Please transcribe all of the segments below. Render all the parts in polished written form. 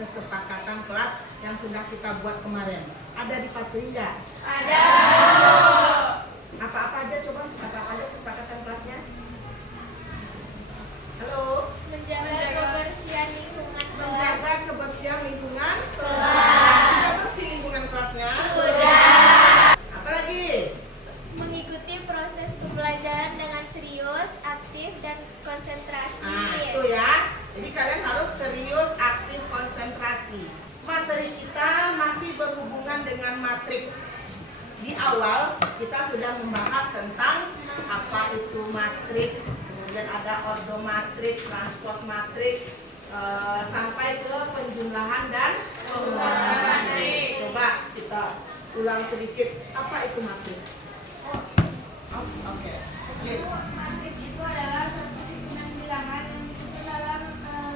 kesepakatan kelas yang sudah kita buat kemarin. Ada dipatuhi nggak? Ada. Apa-apa aja coba, apa aja kesepakatan kelasnya? Halo? Menjaga kebersihan lingkungan kelas. Menjaga kebersihan lingkungan Kelas. Sudah bersih lingkungan kelasnya? Sudah. Apa lagi? Mengikuti proses pembelajaran dengan serius, aktif, dan konsentrasi. Nah, itu ya. Jadi kalian harus serius, aktif, konsentrasi. Materi kita masih berhubungan dengan matrik. Di awal kita sudah membahas tentang apa itu matrik, kemudian ada ordomatrik, transposmatrik, sampai ke penjumlahan dan pengurangan matrik. Coba kita ulang sedikit, apa itu matrik? Oke. Matrik itu adalah suatu susunan bilangan yang disusun dalam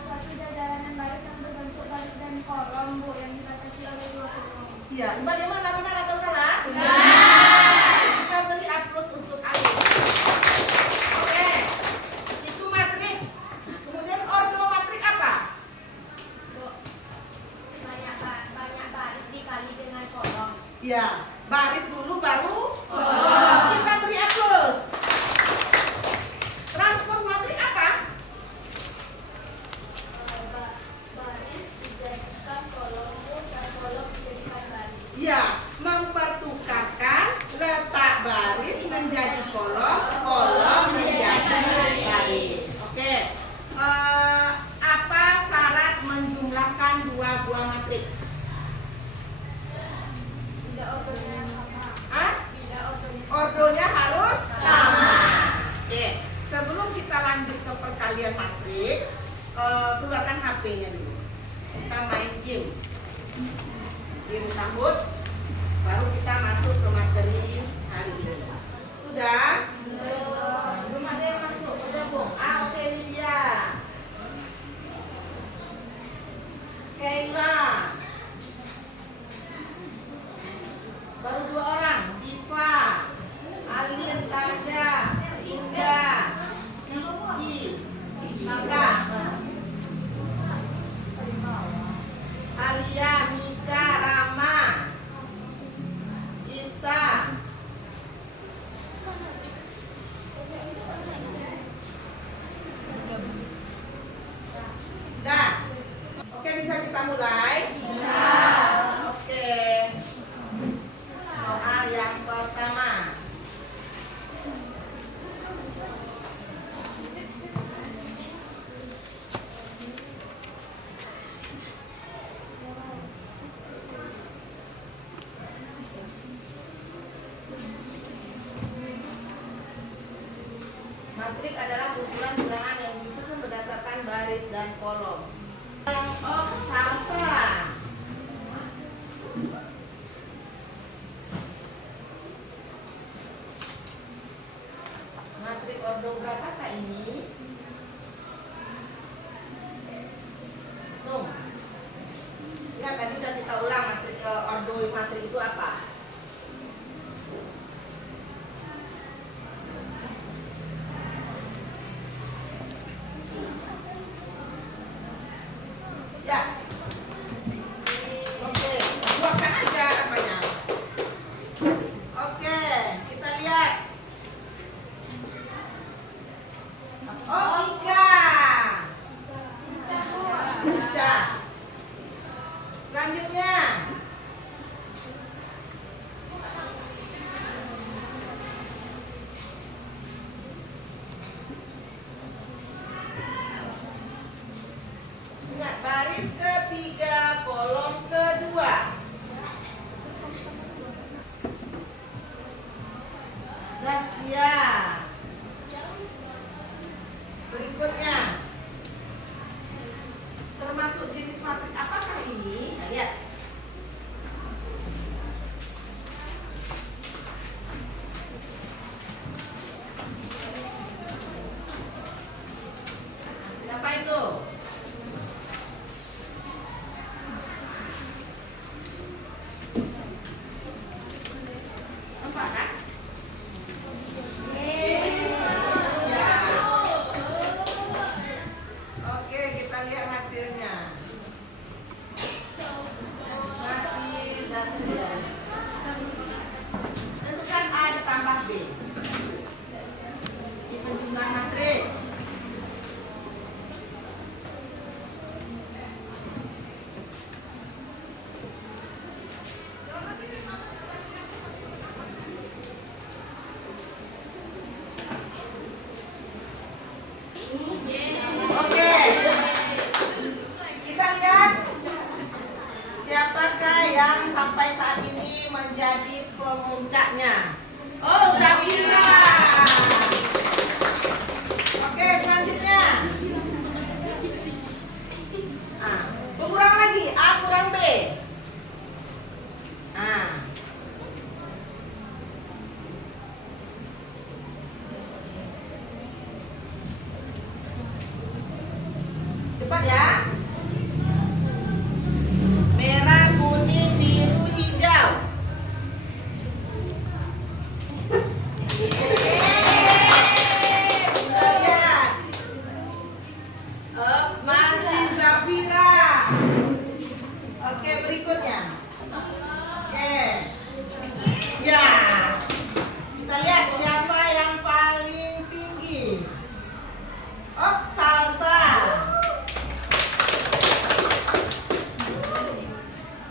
suatu jajaran baris yang berbentuk baris dan kolom, Bu, yang dibatasi oleh dua kolom. Iya, bagaimana, benar atau salah? Benar. Kita beri aplaus untuk Alif. Oke, itu matrik. Kemudian ordomatrik apa? Bu, banyak baris dikali dengan kolom. Iya, baris dulu baru kolom. Kita beri aplaus. Transposmatrik apa? Baris dijadikan kolom, Bu, dan kolom dijadikan baris. Iya, mempertukarkan letak baris menjadi kolom, kolom menjadi baris. Oke. Apa syarat menjumlahkan dua buah matrik? Tidak ordonya sama. Hah? Tidak ordonya Ordonya harus sama. Oke, sebelum kita lanjut ke perkalian matrik, keluarkan HP-nya dulu. Kita main game. Game sambut. Baru kita masuk ke materi hari ini. Sudah? Belum ada yang masuk. Bergabung. Oke, ini dia. Kayla. Baru dua orang. Diva, Alin, Tasya, Indah, Vicky, Mika, Alia, Mika, Rama, Ista. Dah. Oke, bisa kita mulai? Bisa. Oke. Soal yang pertama. Matrik adalah kumpulan bilangan yang disusun berdasarkan baris dan kolom. Oh, salsa. Matrik ordo berapakah ini? Tuh. Enggak, tadi udah kita ulang matrik ordo matrik itu apa? Ya. Oke, buatkan aja apanya. Oke, kita lihat. Oh, Mika. Ica. Selanjutnya. menjadi pemuncaknya. Oh, Zafira. Oke, selanjutnya. Kurang lagi, A kurang B. Cepat ya. Merah, kuning, biru, hijau. Kita lihat. Masih Zafira. Oke, berikutnya. Oke. Ya. Kita lihat siapa yang paling tinggi. Oh, Salsa.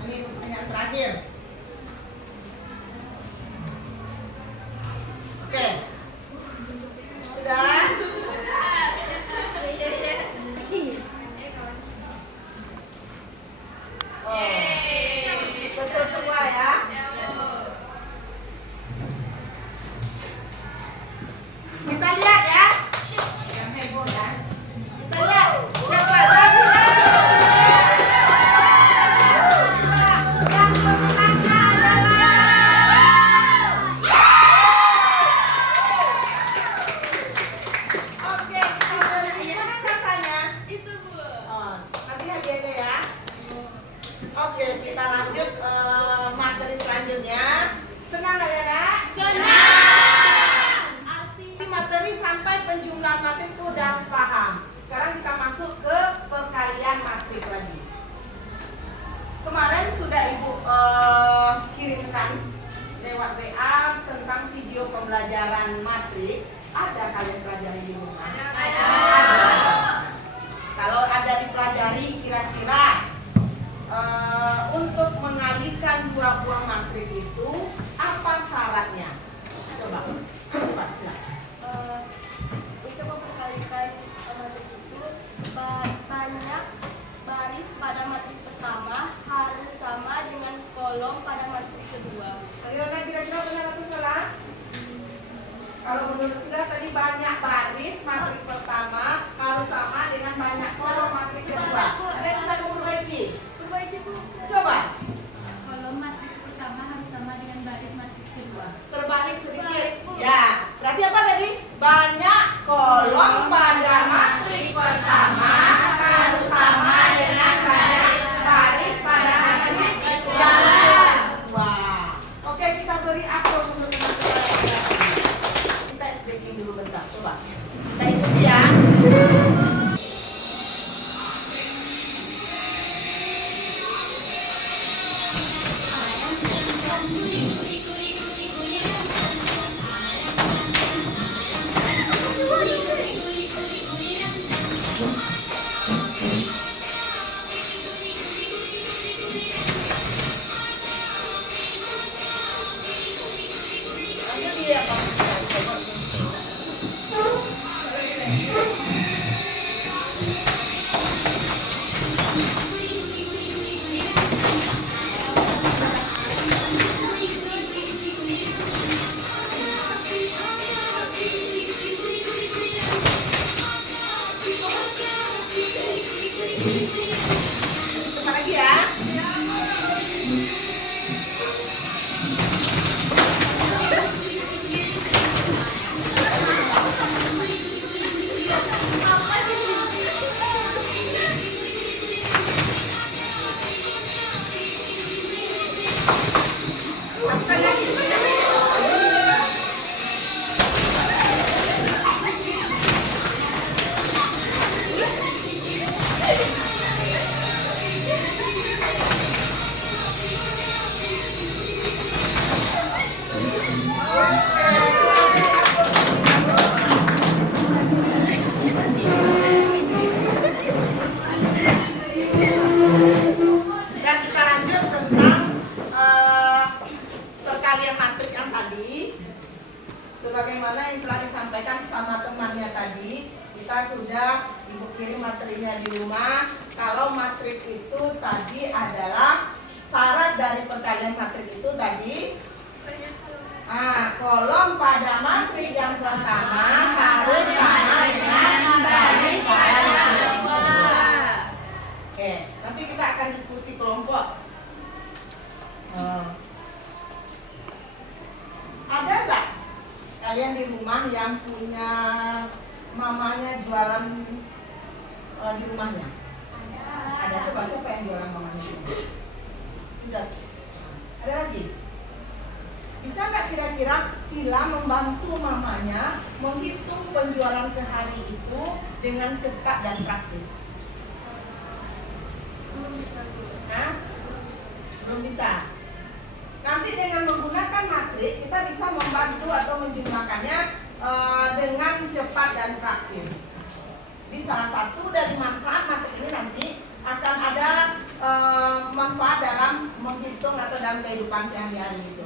Ini pertanyaan terakhir. Oke. Sudah? Oh. Betul semua ya? Kita lihat ya. Yang heboh ya. Kita lihat siapa Zafira. Yang pemenangnya adalah Oke, kita beri mana sasanya? Itu, Bu. Oh, nanti hadiahnya ya. Oke, kita lanjut materi selanjutnya. Senang kalian ya? Ini materi sampai penjumlahan matrik itu udah paham. Sekarang kita masuk ke perkalian matrik lagi. Kemarin sudah Ibu kirimkan lewat WA tentang video pembelajaran matrik. Ada kalian pelajari di rumah? Ada. Kalau ada dipelajari, kira-kira untuk mengalihkan dua buah matrik itu apa syaratnya? Coba silakan. Untuk memperkalikan matrik itu banyak baris pada matrik pertama harus sama dengan kolom pada matrik kedua. Kira-kira benar atau salah? Kalau menurut Sila tadi banyak baris matrik pertama harus sama dengan banyak kolom matrik kedua. Ada yang bisa memperbaiki? Perbaiki, Bu. Coba Kolom matrik pertama harus sama dengan baris matrik kedua. terbalik sedikit. Ya, berarti apa tadi? Banyak kolom pada matrik pertama harus sama dengan banyak baris pada matrik yang kedua. Oke, kita beri aplaus untuk teman-teman. Kita speaking dulu bentar, coba. Kita ikuti ya. Lanjut dia, Pak. Coba lagi ya. Sekali lagi. Dan kita lanjut tentang perkalian matrik yang tadi. Sebagaimana yang telah disampaikan sama temannya tadi, kita sudah Ibu kirim materinya di rumah. Kalau matrik itu tadi adalah syarat dari perkalian matrik itu tadi, kolom pada matrik yang pertama harus sama dengan baris pada matrik kedua. Oke, nanti kita akan diskusi kelompok. Ada nggak kalian di rumah yang punya mamanya jualan di rumahnya? Ada. Coba siapa yang jualan mamanya di rumah? Tidak. Ada lagi? Bisa nggak kira-kira Sila membantu mamanya menghitung penjualan sehari itu dengan cepat dan praktis? Belum bisa. Hah? Belum bisa. Nanti dengan menggunakan matrik kita bisa membantu atau menjumlahkannya dengan cepat dan praktis. Jadi salah satu dari manfaat matrik ini nanti akan ada manfaat dalam menghitung atau dalam kehidupan sehari-hari itu.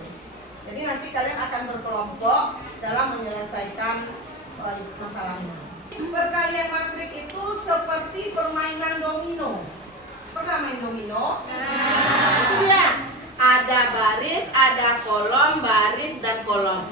Jadi nanti kalian akan berkelompok dalam menyelesaikan masalahnya. Perkalian matrik itu seperti permainan domino. Pernah main domino? Nah, itu dia. Ada baris, ada kolom, baris dan kolom.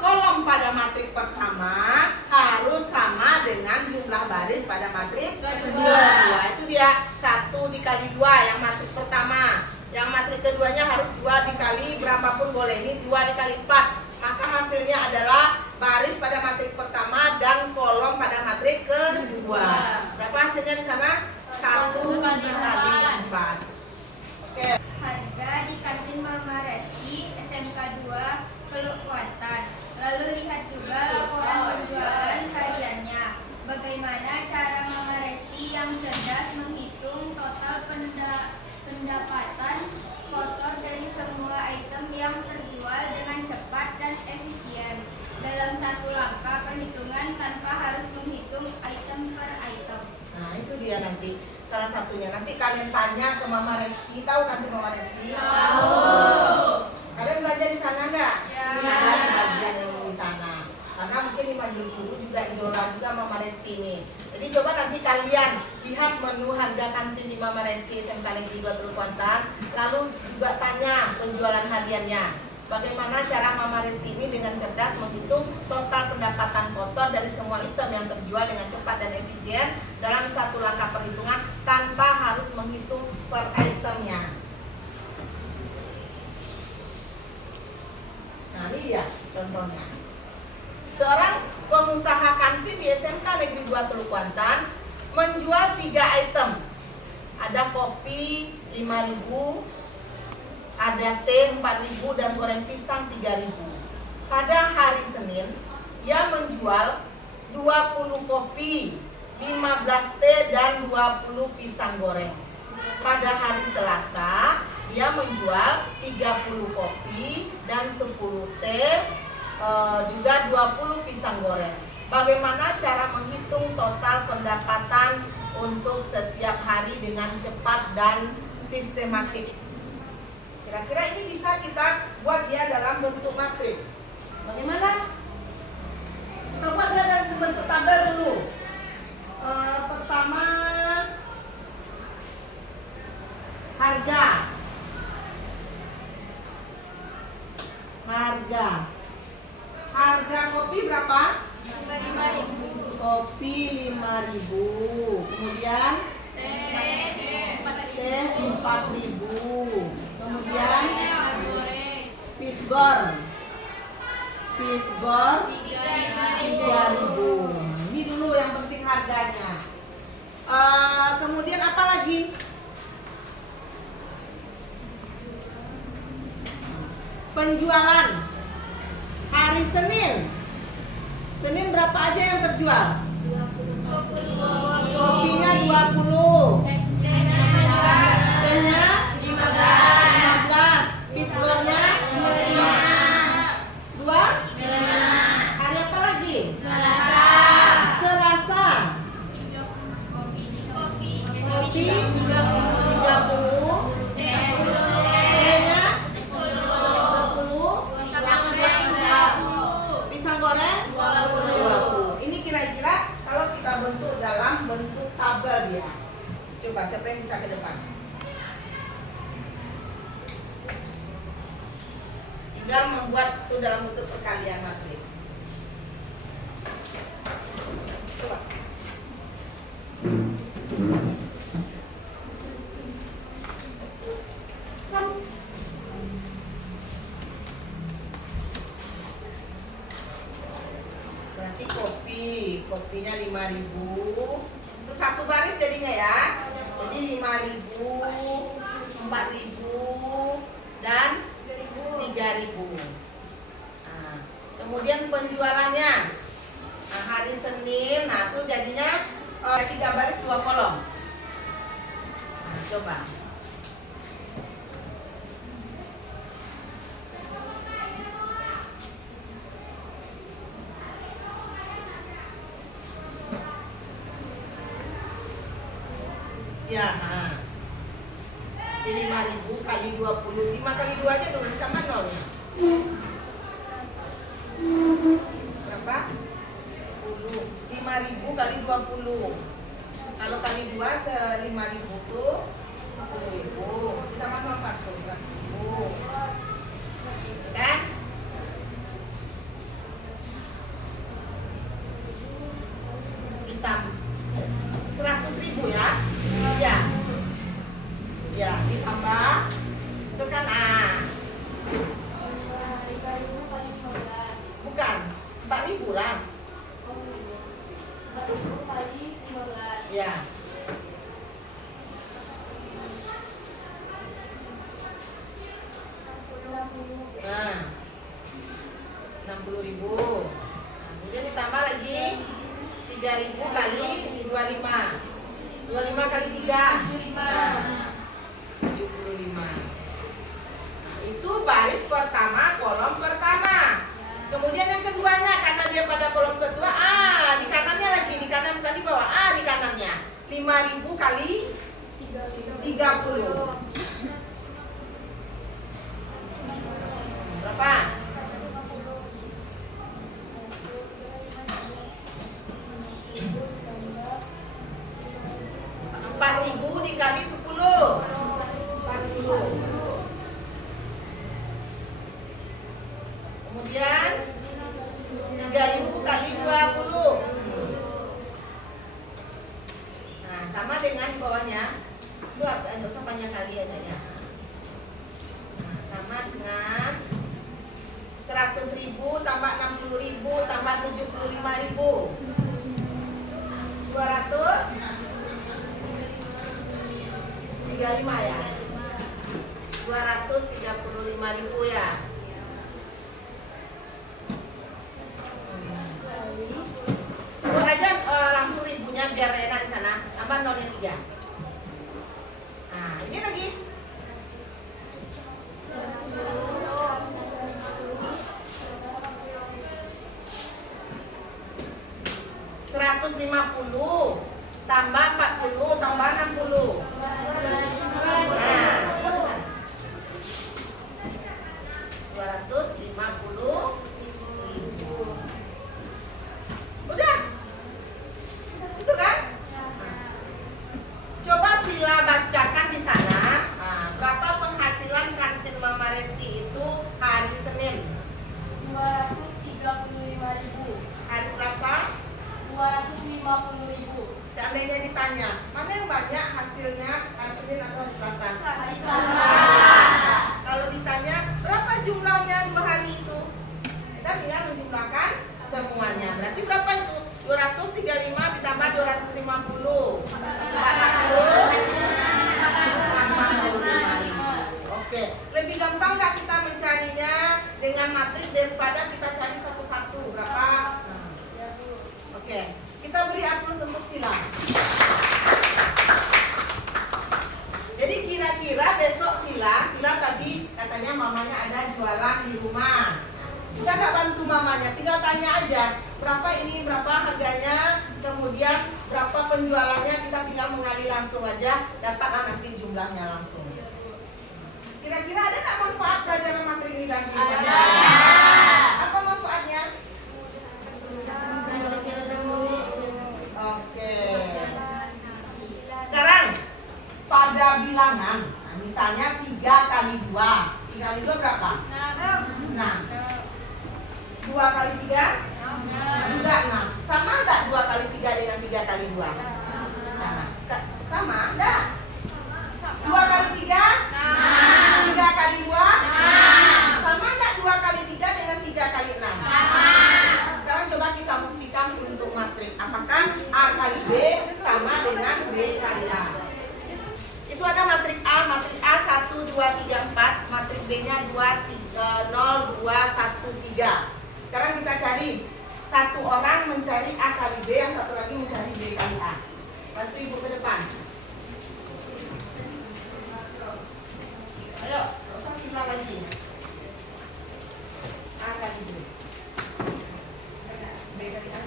Kolom pada matrik pertama harus sama dengan jumlah baris pada matrik kedua. Itu dia 1 dikali 2 yang matrik pertama. Yang matrik keduanya harus 2 dikali berapapun boleh. Ini 2 dikali 4. Maka hasilnya adalah baris pada matrik pertama dan kolom pada matrik kedua. Berapa hasilnya di sana? 1 dikali 4. Oke. Harga di kantin Mama Resti SMK 2 Teluk Kuantan. Lalu lihat juga laporan penjualan hariannya. Bagaimana cara Mama Resti yang cerdas menghitung total pendapatan kotor dari semua item yang terjual dengan cepat dan efisien dalam satu langkah perhitungan tanpa harus menghitung item per item. Nah, itu dia nanti salah satunya. Nanti kalian tanya ke Mama Reski. Tahu kan Mama Reski? Tahu. Kalian belajar di sana enggak? Ya. Ada sebagian yang di sana. Karena mungkin di Majelis Guru juga idola juga Mama Reski ini. Jadi coba nanti kalian lihat menu harga kantin di Mama Reski SMK Negeri 2 Teluk Kuantan. Lalu juga tanya penjualan hariannya. Bagaimana cara Mama Resti ini dengan cerdas menghitung total pendapatan kotor dari semua item yang terjual dengan cepat dan efisien dalam satu langkah perhitungan tanpa harus menghitung per itemnya. Nah, ini dia contohnya. Seorang pengusaha kantin di SMK Negeri 2 Teluk Kuantan menjual 3 item. Ada kopi 5.000, ada teh 4.000 dan goreng pisang 3.000. Pada hari Senin, ia menjual 20 kopi, 15 teh dan 20 pisang goreng. Pada hari Selasa, ia menjual 30 kopi dan 10 teh, juga 20 pisang goreng. Bagaimana cara menghitung total pendapatan untuk setiap hari dengan cepat dan sistematik? Kira-kira ini bisa kita buat dia dalam bentuk matrik. Bagaimana? Kita buat dia dalam bentuk tabel dulu. Pertama, harga. Harga kopi berapa? 5.000. Kopi 5.000. Kemudian teh 4.000. Kemudian pisgor 3.000. Ini dulu yang penting harganya. Kemudian apa lagi? Penjualan hari Senin. Senin berapa aja yang terjual? 20. Kopinya 20. Tehnya 15. Pisgornya 2. Hari apa lagi? Selasa. Kopi 30. Tehnya 10. Pisang goreng 20. Ini kira-kira kalau kita bentuk dalam bentuk tabel ya. Tinggal membuat itu dalam bentuk perkalian matrik. Coba. Berarti kopinya 5.000. Itu satu baris jadinya ya. Jadi 5.000, 4.000 dan 3.000. Nah, kemudian penjualannya. Nah, hari Senin, nah itu jadinya 3 baris 2 kolom. Nah, coba. Ya, nah. Jadi 5.000 kali 20. 5 kali 2 aja dulu, ditambah nolnya. Berapa? 10. 5.000 kali 20. Kalau kali 2 5.000 tuh 10.000. Ditambah 0 100 100.000. Kan? Ditambah 100.000 ya. Ya. Ya, ditambah itu kan bukan 4.000 lah. 40 kali 15. Ya. Nah, 60.000. Kemudian ditambah lagi 3.000 kali 25. 25 kali 3. Nah, 75. Nah, itu baris pertama, kolom pertama. Kemudian yang keduanya, karena dia pada kolom kedua, di kanannya lagi, di kanan bukan di bawah, di kanannya. 5.000 kali 30. Berapa? 4.000 dikali 10. 40. Kemudian 3.000 kali 20. Nah, sama dengan di bawahnya. Itu enggak usah panjang kali aja ya. Nah, sama dengan 100.000 tambah 60.000 tambah 75.000. 235 ya. 235.000 ya. Buat aja langsung ribunya biar enak di sana. Tambah nolnya 3. Nah, ini lagi. $150 tambah 40 tambah 60. Nah, 250.000. Udah. Itu kan? Coba Sila bacakan di sana. Berapa penghasilan kantin Mama Resti itu hari Senin? 235.000. Hari Selasa? 250.000. Seandainya ditanya, mana yang banyak hasilnya hari Senin atau hari Selasa? Hari Selasa. Kalau ditanya berapa jumlahnya 2 hari itu, kita tinggal menjumlahkan semuanya. Berarti berapa itu? 235 ditambah 250. 445.000. Oke, lebih gampang nggak kita mencarinya dengan matrik daripada kita cari satu-satu berapa? Oke, kita beri aplaus untuk Sila. Jadi kira-kira besok Sila tadi katanya mamanya ada jualan di rumah. Bisa nggak bantu mamanya? Tinggal tanya aja berapa ini, berapa harganya, kemudian berapa penjualannya, kita tinggal mengali langsung aja, dapatlah nanti jumlahnya langsung. Kira-kira ada nggak manfaat pelajaran materi ini dan kehidupan? Apa manfaatnya? Oke. Sekarang pada bilangan, nah, misalnya 3 kali 2. 3 kali 2 berapa? 6. 3. Sekarang kita cari. Satu orang mencari A kali B, yang satu lagi mencari B kali A. Bantu ibu ke depan. Ayo, gak usah sila lagi. A kali B. B kali A.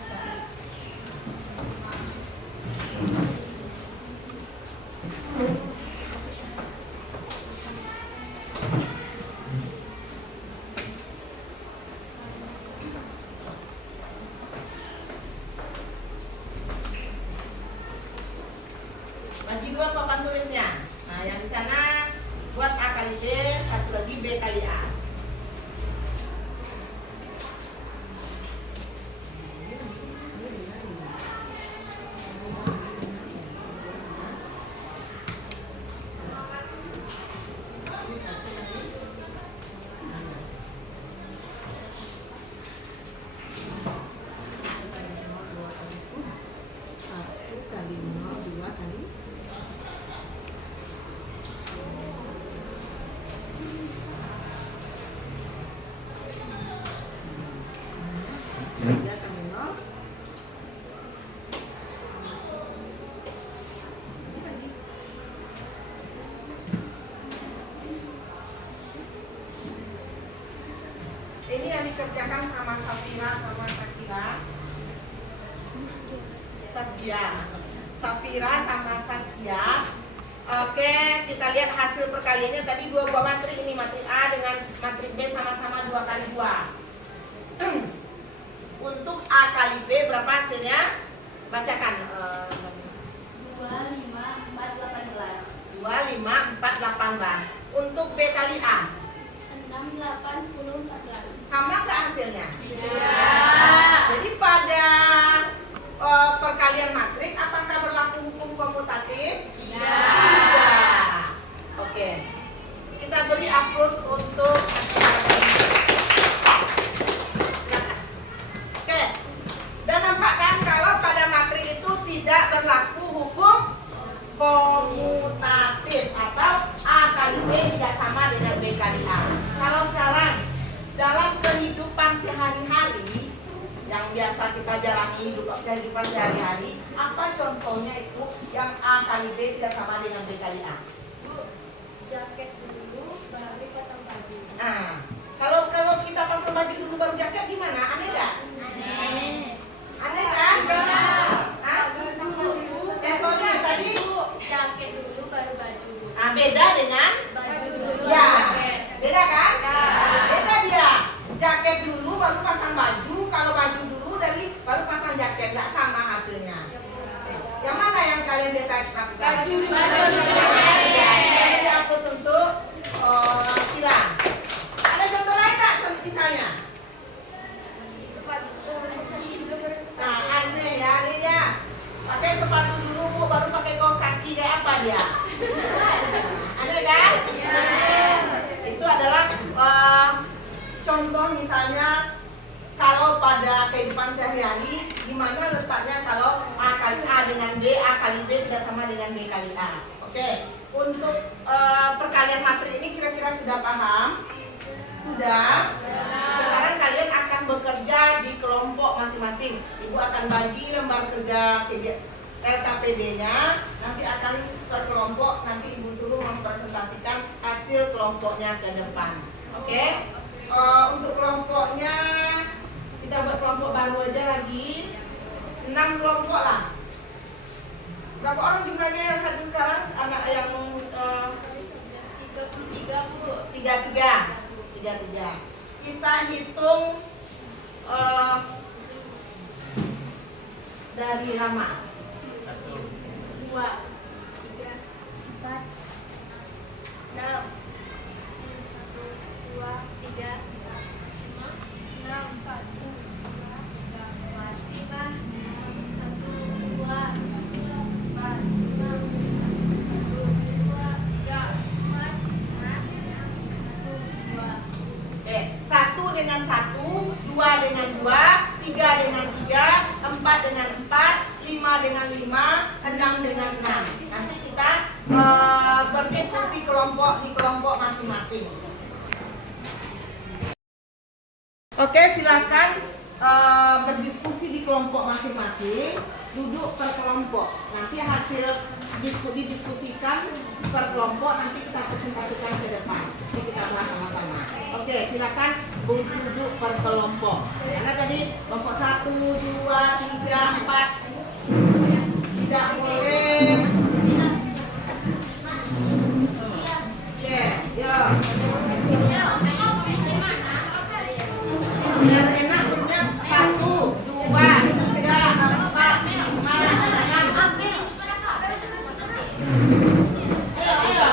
Bagi dua papan tulisnya. Nah, yang di sana buat A kali B, satu lagi B kali A. Satu kali 0, 2 kali tiga kali 0. Ini yang dikerjakan sama Safira sama Saskia. Safira sama Saskia. Oke, kita lihat hasil perkaliannya tadi dua buah matrik ini, matrik A dengan matrik B sama-sama 2 kali 2. Untuk A kali B berapa hasilnya? Bacakan. 2, 5, 4, 18. 2, 5, 4, 18. Untuk B kali A 6, 8, 10, 14. sama nggak hasilnya? Iya. Jadi pada perkalian matrik apakah berlaku hukum komutatif? Tidak. Oke. Kita beri A+ untuk oke. Dan nampak kan kalau pada matrik itu tidak berlaku hukum komutatif atau A kali B tidak sama dengan B kali A. Kalau sekarang dalam kehidupan sehari-hari yang biasa kita jalani kehidupan sehari-hari, apa contohnya itu yang A kali B tidak sama dengan B kali A? Bu, jaket dulu baru pasang baju. Nah, kalau kita pasang baju dulu baru jaket gimana? Aneh nggak? Aneh kan? Hah? Soalnya tadi Jaket dulu baru baju. beda dengan Baju dulu. ya, jaket. beda kan? Ya. Beda dia. Jaket dulu baru pasang baju, kalau baju dulu dari baru pasang jaket, nggak sama hasilnya. Yang mana yang kalian biasa lakukan? Baju dulu. Ya, kita beri apel untuk Sila. Ada contoh lain nggak? Misalnya? Nah, aneh ya, ini dia. Pakai sepatu dulu bu, baru pakai kaos kaki, kayak apa dia? Aneh kan? Itu adalah contoh misalnya kalau pada kehidupan sehari-hari di mana letaknya kalau A kali A dengan B, A kali B tidak sama dengan B kali A. Oke. Untuk perkalian matrik ini kira-kira sudah paham? Sudah? Sekarang kalian akan bekerja di kelompok masing-masing. Ibu akan bagi lembar kerja LKPD-nya, nanti akan per kelompok, nanti ibu suruh mempresentasikan hasil kelompoknya ke depan. Oke? Untuk kelompoknya kita buat kelompok baru aja lagi, 6 kelompok lah. Berapa orang jumlahnya yang hadir sekarang? Anak yang 33 Bu. 33. Kita hitung dari lama. 2, 3, 4, 6, 1, 2, 3, 6, 1, 2, 3, 4, 5, 1, 2, 4, Oke, 1 dengan 1, 2 dengan 2, 3 dengan 3, 4 dengan 4, 5 dengan 5, 6 dengan 6. Nanti kita berdiskusi kelompok di kelompok masing-masing. Oke, silakan berdiskusi di kelompok masing-masing, duduk per kelompok. Nanti hasil didiskusikan per kelompok, nanti kita presentasikan ke depan. Nanti kita bahas sama-sama. Oke, silakan duduk per kelompok. Karena tadi kelompok 1, 2, 3, 4 tidak boleh. Oke, yuk. Biar enak punya 1, 2, 3, 4, 5, 6. Ayo.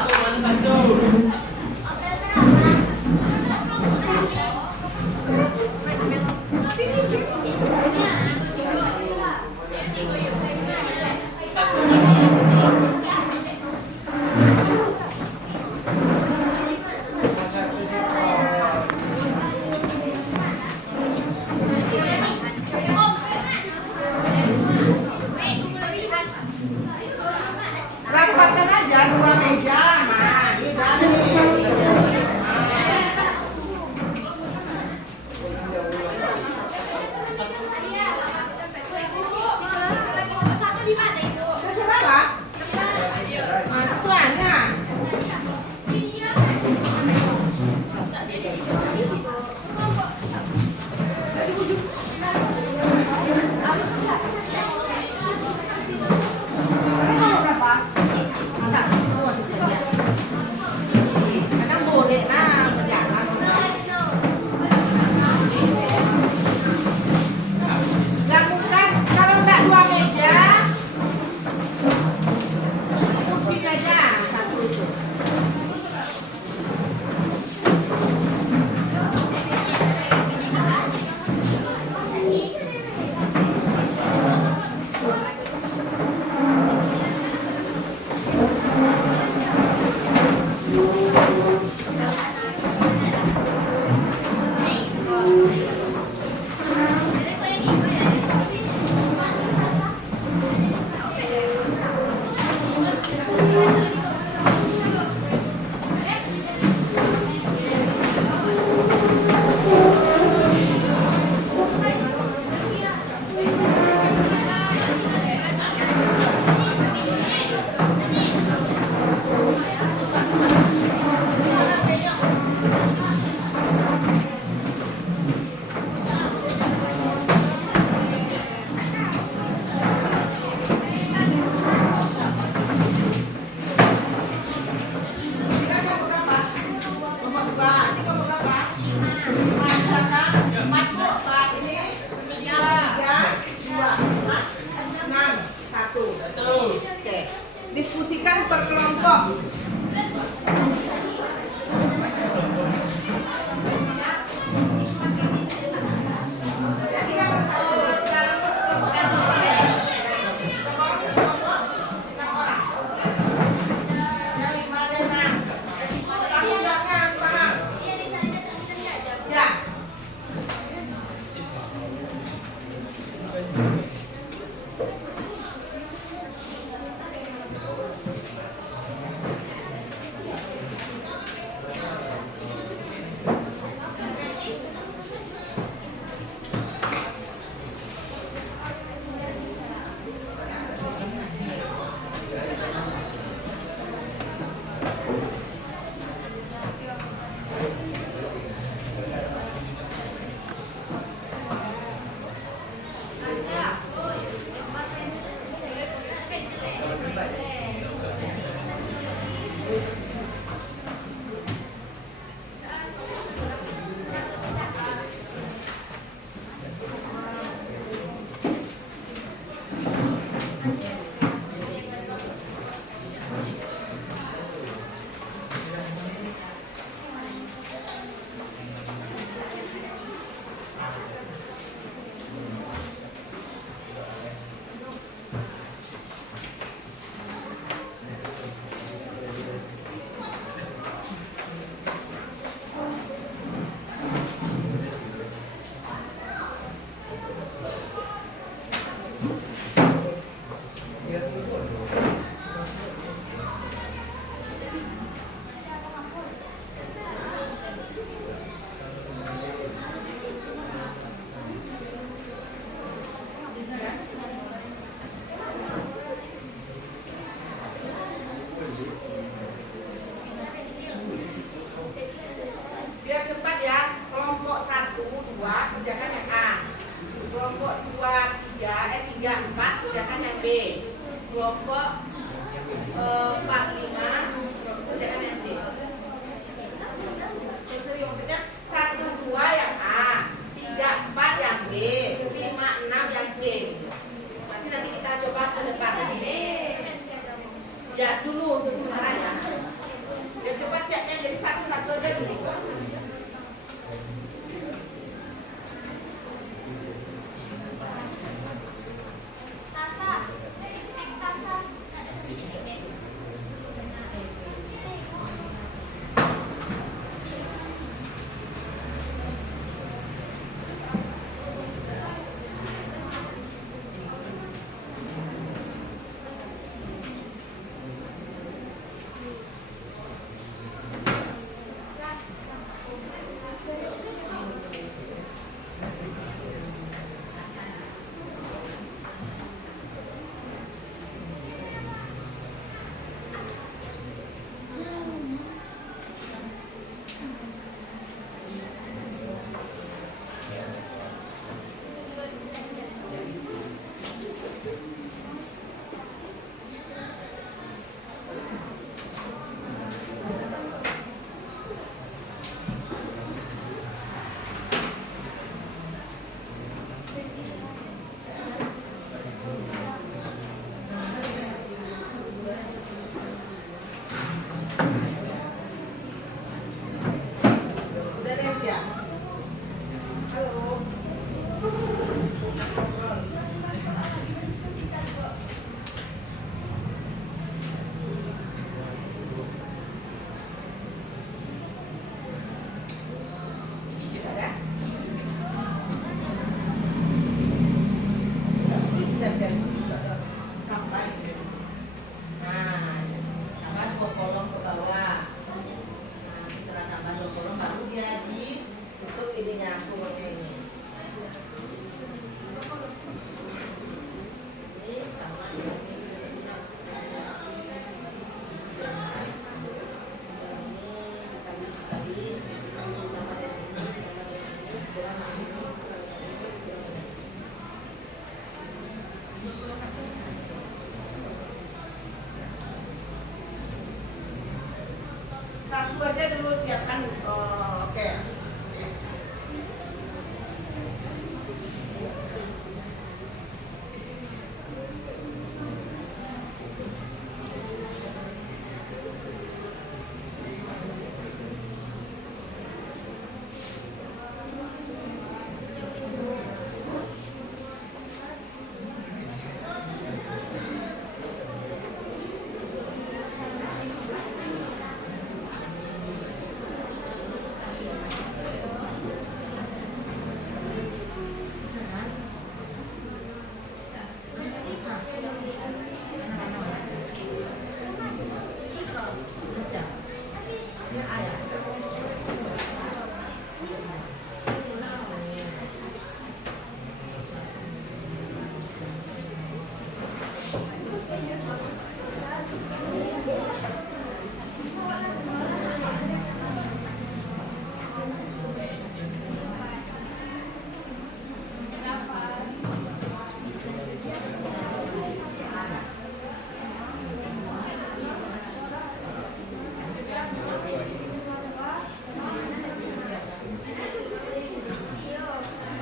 aja dulu siapkan. Oke.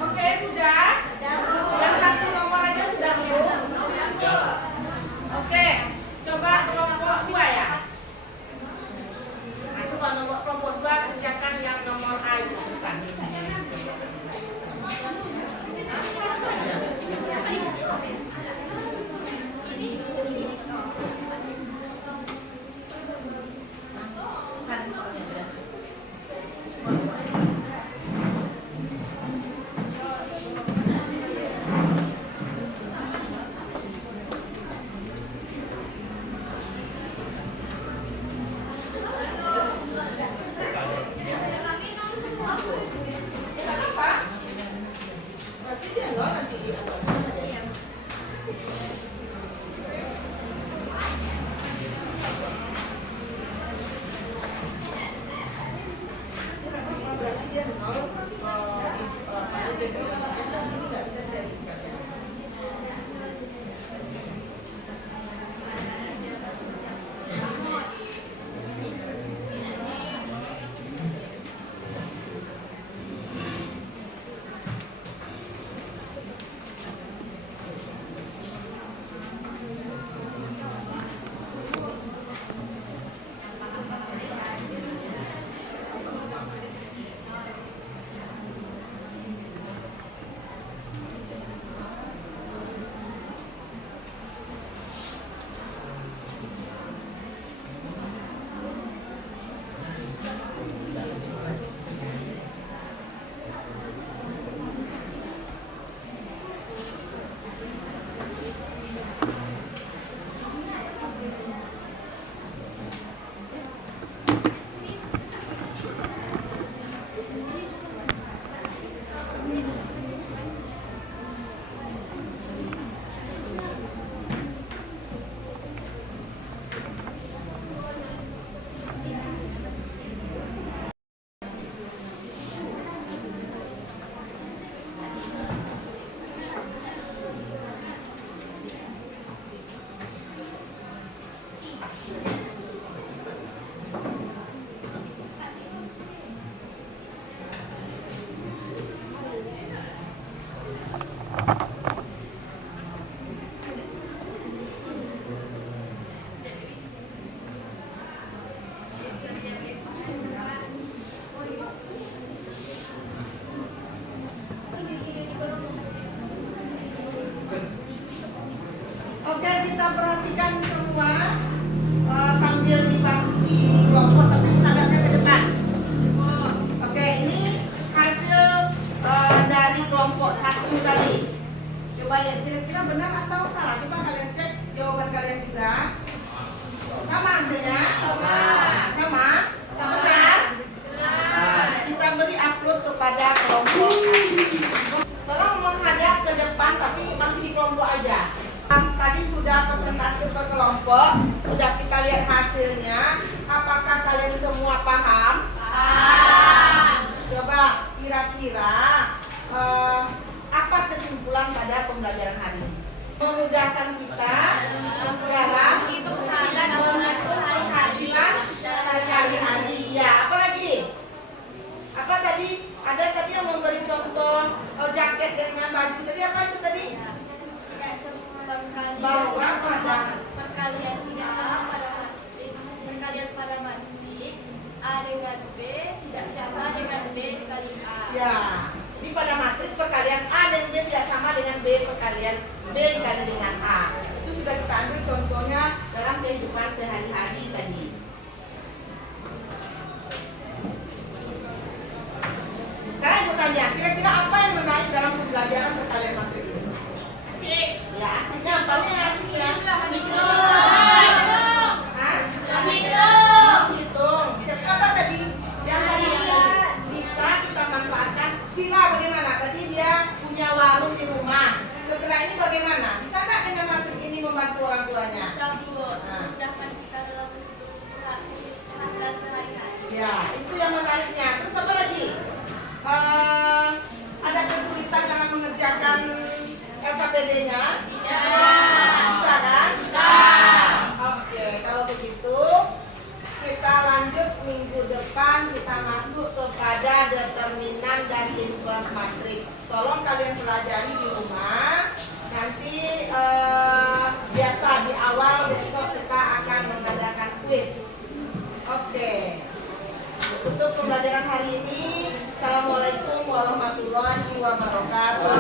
Oke, sudah? Yang satu nomor aja sudah belum? Oke, coba kelompok 2 ya. Nah, coba nomor kelompok 2 kerjakan yang nomor A itu bukan. Berarti dia enggak nanti dia. Berarti dia nol. Ini nggak bisa dijadikan. Oke, kita perhatikan semua sambil dibagi kelompok tapi menghadapnya ke depan. Oke, ini hasil dari kelompok 1 tadi. Coba lihat kira-kira benar atau salah. Coba kalian cek jawaban kalian juga. Sama hasilnya? Sama? Benar? Kita beri aplaus kepada kelompok 1. Tolong menghadap ke depan tapi masih di kelompok aja. Tadi sudah presentasi per kelompok, sudah kita lihat hasilnya. Apakah kalian semua paham? Coba kira-kira apa kesimpulan pada pembelajaran hari ini? Memudahkan kita dalam mengatur penghasilan sehari-hari. Ya, Apa tadi? Ada tadi yang memberi contoh jaket dengan baju. Tadi apa itu tadi? Bahwa pada perkalian tidak sama pada matrik, perkalian pada matrik A dengan B tidak sama dengan B dikali A. ya. Jadi pada matriks perkalian A dan B tidak sama dengan B perkalian B dikali dengan A. Itu sudah kita ambil contohnya dalam kehidupan sehari-hari tadi. Sekarang aku tanya, kira-kira apa yang menarik dalam pembelajaran perkalian matriks ini? Asik. Ya, asiknya apa nih asiknya? Hah? Hitung. Siapa apa tadi? Yang tadi yang tadi bisa kita manfaatkan. Sila bagaimana? Tadi dia punya warung di rumah. Setelah ini bagaimana? Bisa nggak dengan matrik ini membantu orang tuanya? Mudahkan kita dalam penghasilan sehari-hari. Ya, itu yang menariknya. Terus apa lagi? Ada kesulitan dalam mengerjakan LKPD-nya? Bisa kan? Bisa. Oke, kalau begitu kita lanjut minggu depan, kita masuk kepada determinan dan inverse matriks. Tolong kalian pelajari di rumah. Nanti biasa di awal besok kita akan mengadakan quiz. Oke. Untuk pembelajaran hari ini, Assalamualaikum warahmatullahi wabarakatuh.